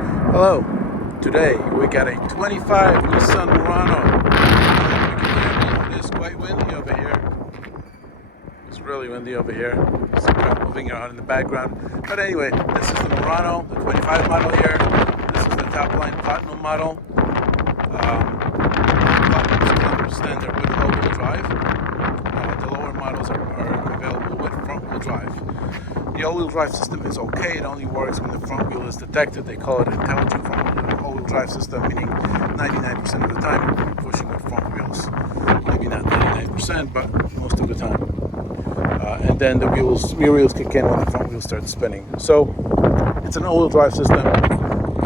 Hello. Today we got a 25 Nissan Murano. It's quite windy over here. It's really windy over here. Some crap moving around in the background. But anyway, this is the Murano, the 25 model here. This is the top line Platinum model. Platinum standard with all-wheel drive. The lower models are available with front-wheel drive. The all-wheel drive system is okay. It only works when the front wheel is detected. They call it intelligent all-wheel drive system, meaning 99% of the time you're pushing with front wheels. Maybe not 99%, but most of the time. And then the rear wheels kick in when the front wheels start spinning. So it's an all-wheel drive system,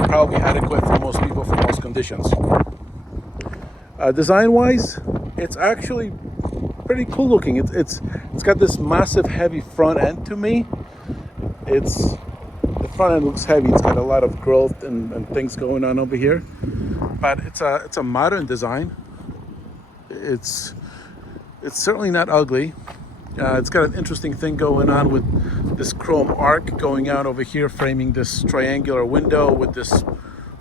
probably adequate for most people for most conditions. Design-wise, it's actually pretty cool looking. It's got this massive heavy front end to me. The front end looks heavy. It's got a lot of growth and things going on over here, but it's a modern design. It's certainly not ugly. It's got an interesting thing going on with this chrome arc going out over here, framing this triangular window with this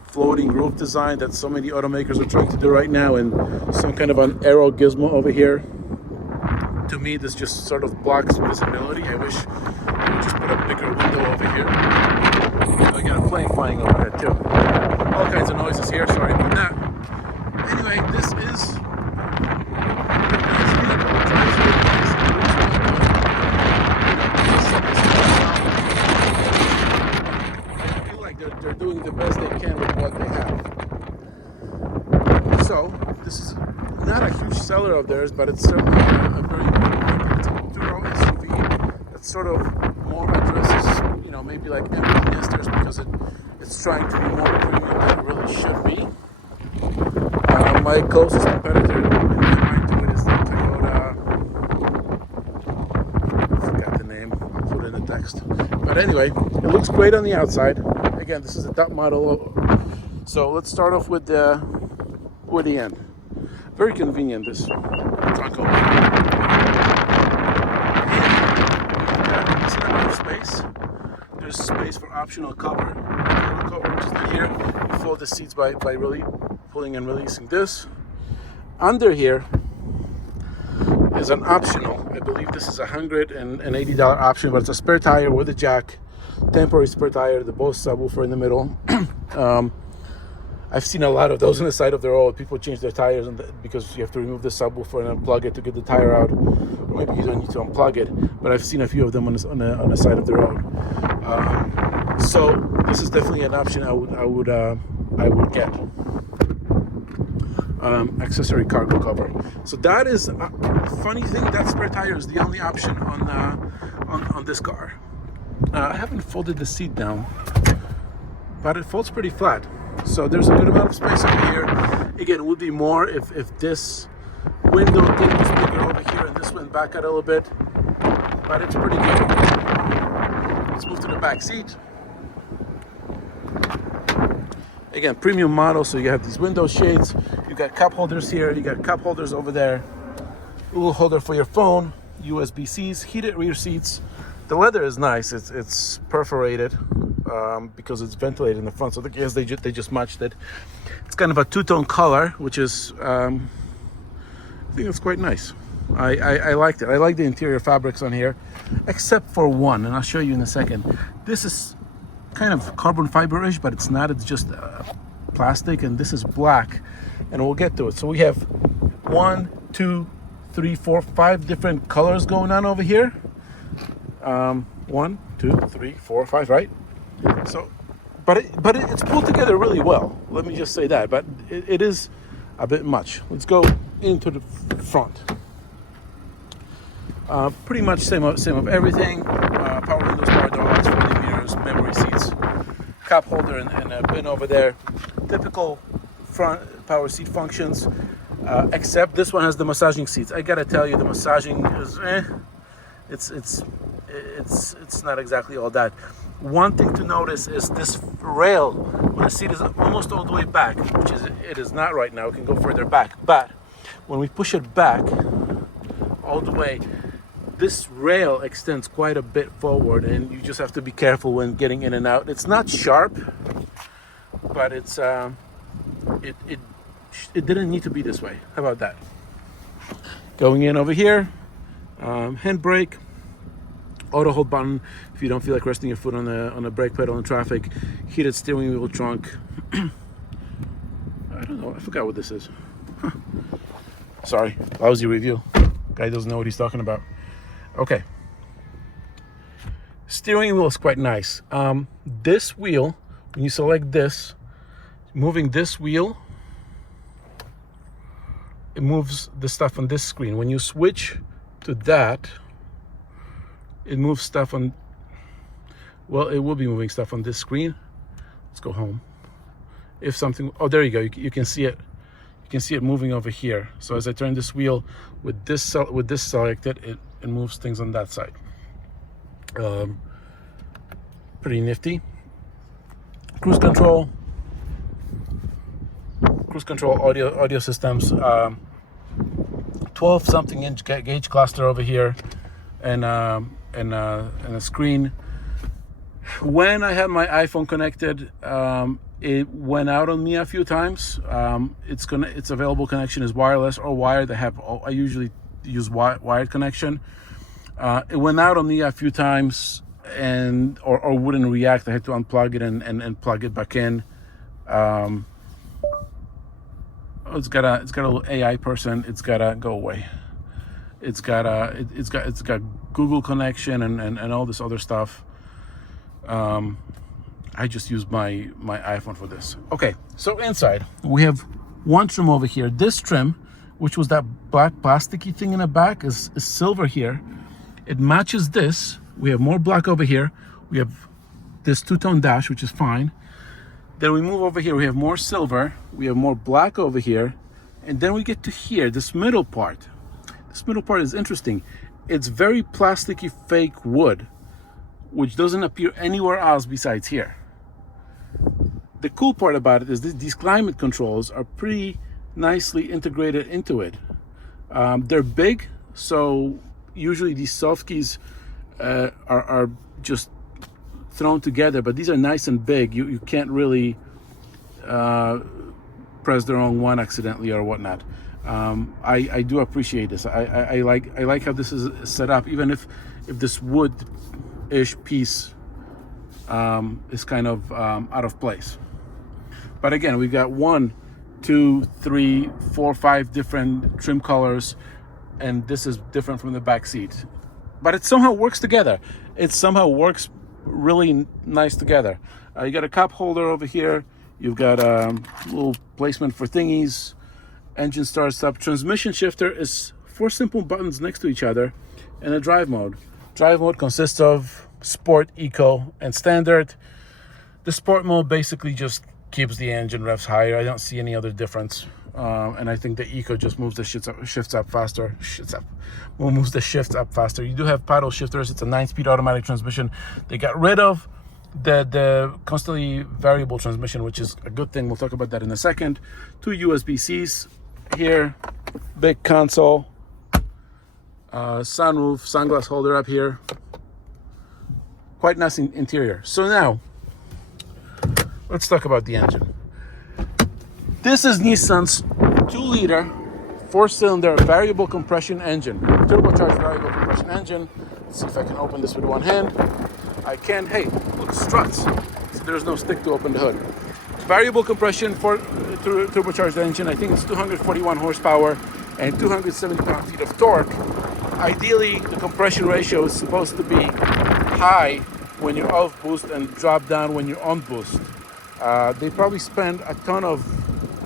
floating roof design that so many automakers are trying to do right now, and some kind of an arrow gizmo over here. To me, this just sort of blocks visibility. I wish I would just put a bigger window over here. I got a plane flying overhead too. All kinds of noises here, sorry about that. Anyway, this is a nice vehicle. It drives really nice. I feel like they're doing the best they can with what they have. So, this is not a huge seller of theirs, but it's certainly a very good one. It's a two-row SUV that sort of more addresses, maybe like empty nesters, because it's trying to be more premium than it really should be. My closest competitor in mind to it is the Toyota. I forgot the name. I'll put it in the text. But anyway, it looks great on the outside. Again, this is a top model. So let's start off with the end. Very convenient, this trunk opener. And a decent amount of space. There's space for optional cover, which is not here. You fold the seats by really pulling and releasing this. Under here is an optional, I believe this is $180 option, but it's a spare tire with a jack, temporary spare tire, the Bose subwoofer in the middle. I've seen a lot of those on the side of the road. People change their tires because you have to remove the subwoofer and unplug it to get the tire out, or maybe you don't need to unplug it. But I've seen a few of them on the side of the road. So this is definitely an option I would get. Accessory cargo cover. So that is a funny thing. That spare tire is the only option on this car. I haven't folded the seat down, but it folds pretty flat. So there's a good amount of space over here. Again, it would be more if this window thing was bigger over here and this went back out a little bit, but it's pretty good. Let's move to the back seat. Again, premium model, so you have these window shades. You got cup holders here. You got cup holders over there. A little holder for your phone. USB-Cs, heated rear seats. The leather is nice. It's perforated. Because it's ventilated in the front, so I guess they just matched it. It's kind of a two-tone color, which is I think it's quite nice. I liked it. I like the interior fabrics on here, except for one, and I'll show you in a second. This is kind of carbon fiber-ish, but it's not. It's just plastic, and this is black, and we'll get to it. So we have 1, 2, 3, 4, 5 different colors going on over here. 1, 2, 3, 4, 5, right? So, but it's pulled together really well. Let me just say that. But it is a bit much. Let's go into the front. Pretty much same of everything. Power windows, power door locks, folding mirrors, memory seats, cup holder, and a bin over there. Typical front power seat functions. Except this one has the massaging seats. I gotta tell you, the massaging is it's not exactly all that. One thing to notice is this rail, when the seat is almost all the way back, which it is not right now, it can go further back, but when we push it back all the way, this rail extends quite a bit forward, and you just have to be careful when getting in and out. It's not sharp, but it didn't need to be this way. How about that? Going in over here, handbrake, auto hold button if you don't feel like resting your foot on the brake pedal in traffic, heated steering wheel trunk. I don't know, I forgot what this is. Sorry, lousy review. Guy doesn't know what he's talking about. Okay. Steering wheel is quite nice. This wheel, when you select this, moving this wheel, it moves the stuff on this screen. When you switch to that, it moves stuff on, well, it will be moving stuff on this screen. Let's go home. If something, oh, there you go. You can see it. You can see it moving over here. So as I turn this wheel with this selected, it moves things on that side. Pretty nifty. Cruise control audio systems. 12 something inch gauge cluster over here, and a screen. When I had my iPhone connected, it went out on me a few times. Its available connection is wireless or wired. I usually use wired connection. It went out on me a few times and or wouldn't react. I had to unplug it and plug it back in. It's got a little AI person. It's gotta go away. It's got Google connection and all this other stuff. I just use my iPhone for this. Okay, so inside we have one trim over here. This trim, which was that black plasticky thing in the back, is silver here. It matches this. We have more black over here. We have this two-tone dash, which is fine. Then we move over here. We have more silver. We have more black over here. And then we get to here, this middle part. This middle part is interesting. It's very plasticky fake wood, which doesn't appear anywhere else besides here. The cool part about it is these climate controls are pretty nicely integrated into it. They're big, so usually these soft keys are just thrown together, but these are nice and big. You can't really press the wrong one accidentally or whatnot. I do appreciate this. I like how this is set up, even if this wood-ish piece is kind of out of place. But again, we've got 1, 2, 3, 4, 5 different trim colors, and this is different from the back seat. But it somehow works together. It somehow works really nice together. You got a cup holder over here. You've got a little placement for thingies. Engine start stop. Transmission shifter is 4 simple buttons next to each other, and a drive mode. Drive mode consists of Sport, Eco, and Standard. The Sport mode basically just keeps the engine revs higher. I don't see any other difference. And I think the Eco just moves the shifts up faster. Moves the shifts up faster. You do have paddle shifters. It's a 9-speed automatic transmission. They got rid of the constantly variable transmission, which is a good thing. We'll talk about that in a second. 2 USB-Cs here. Big console. Sunroof, sunglass holder up here. Quite nice interior. So now, let's talk about the engine. This is Nissan's 2-liter, 4-cylinder variable compression engine, turbocharged variable compression engine. Let's see if I can open this with one hand. I can. Hey, look, struts. So there's no stick to open the hood. Variable compression for turbocharged engine. I think it's 241 horsepower and 270 pound-feet of torque. Ideally, the compression ratio is supposed to be high when you're off boost and drop down when you're on boost. They probably spend a ton of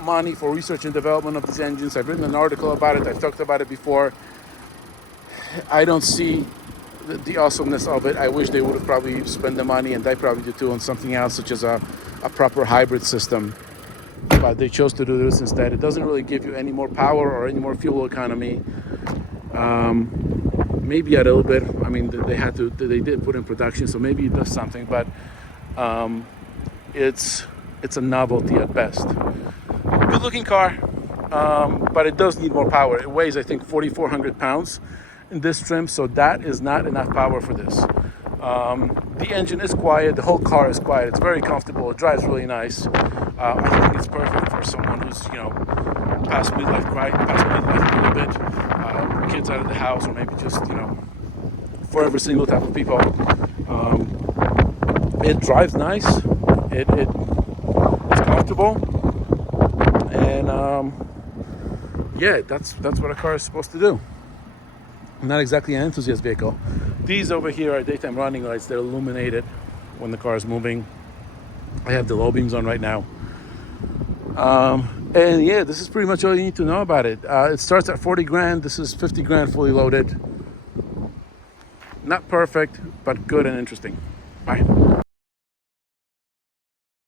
money for research and development of these engines. I've written an article about it. I've talked about it before. I don't see the awesomeness of it. I wish they would have probably spent the money, and I probably do too, on something else, such as a proper hybrid system. But they chose to do this instead. It doesn't really give you any more power or any more fuel economy. Maybe a little bit. I mean, they did put in production, so maybe it does something. But it's a novelty at best. Good looking car, but it does need more power. It weighs, I think, 4,400 pounds in this trim, so that is not enough power for this. The engine is quiet. The whole car is quiet. It's very comfortable. It drives really nice. I think it's perfect for someone who's, past midlife a little bit, kids out of the house, or maybe just, for every single type of people. It drives nice. It's comfortable, and yeah, that's what a car is supposed to do. Not exactly an enthusiast vehicle. These over here are daytime running lights. They're illuminated when the car is moving. I have the low beams on right now. And yeah, this is pretty much all you need to know about it. It starts at 40 grand. This is 50 grand fully loaded. Not perfect, but good and interesting. Bye.